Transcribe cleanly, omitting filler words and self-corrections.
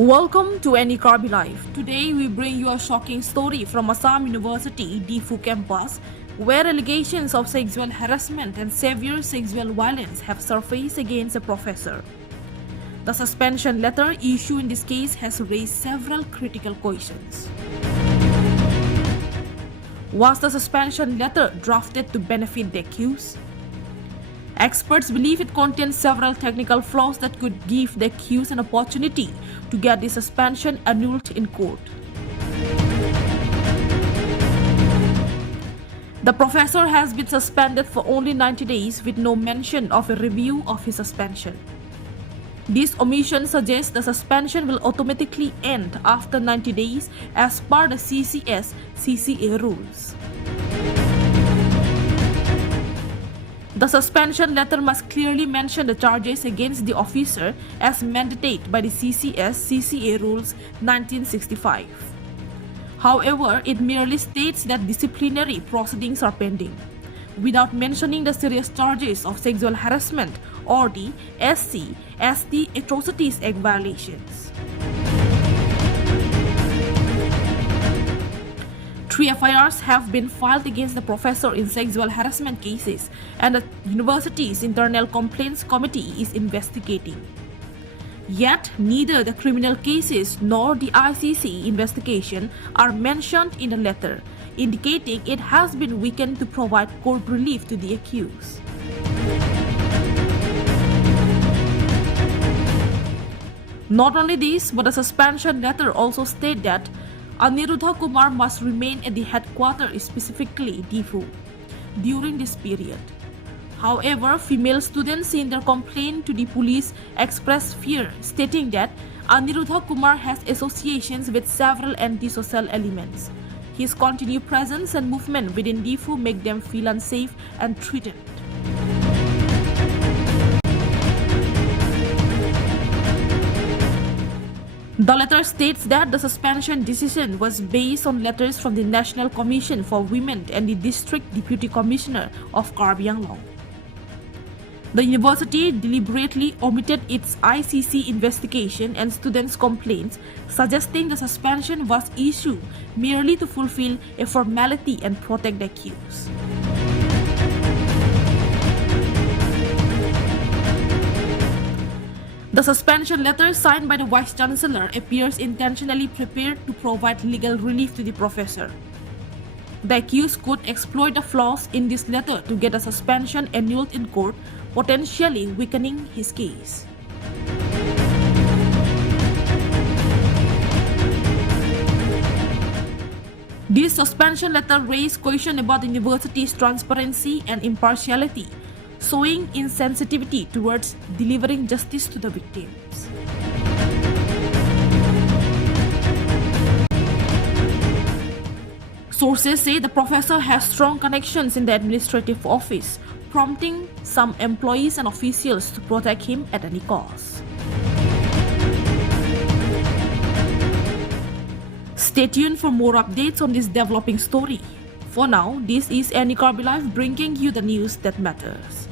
Welcome to Any Carby Life. Today we bring you a shocking story from Assam University, Diphu Campus, where allegations of sexual harassment and severe sexual violence have surfaced against a professor. The suspension letter issued in this case has raised several critical questions. Was the suspension letter drafted to benefit the accused? Experts believe it contains several technical flaws that could give the accused an opportunity to get the suspension annulled in court. The professor has been suspended for only 90 days with no mention of a review of his suspension. This omission suggests the suspension will automatically end after 90 days as per the CCA rules. The suspension letter must clearly mention the charges against the officer as mandated by the CCA rules 1965. However, it merely states that disciplinary proceedings are pending, without mentioning the serious charges of sexual harassment or the SC Atrocities Act violations. 3 FIRs have been filed against the professor in sexual harassment cases, and the university's internal complaints committee is investigating. Yet, neither the criminal cases nor the ICC investigation are mentioned in the letter, indicating it has been weakened to provide court relief to the accused. Not only this, but the suspension letter also states that Aniruddha Kumar must remain at the headquarters, specifically Diphu, during this period. However, female students in their complaint to the police expressed fear, stating that Aniruddha Kumar has associations with several antisocial elements. His continued presence and movement within Diphu make them feel unsafe and threatened. The letter states that the suspension decision was based on letters from the National Commission for Women and the District Deputy Commissioner of Karbi Anglong. The university deliberately omitted its ICC investigation and students' complaints, suggesting the suspension was issued merely to fulfill a formality and protect the accused. The suspension letter signed by the Vice-Chancellor appears intentionally prepared to provide legal relief to the professor. The accused could exploit the flaws in this letter to get a suspension annulled in court, potentially weakening his case. This suspension letter raised questions about the university's transparency and impartiality, showing insensitivity towards delivering justice to the victims. Sources say the professor has strong connections in the administrative office, prompting some employees and officials to protect him at any cost. Stay tuned for more updates on this developing story. For now, this is Any Carby Life bringing you the news that matters.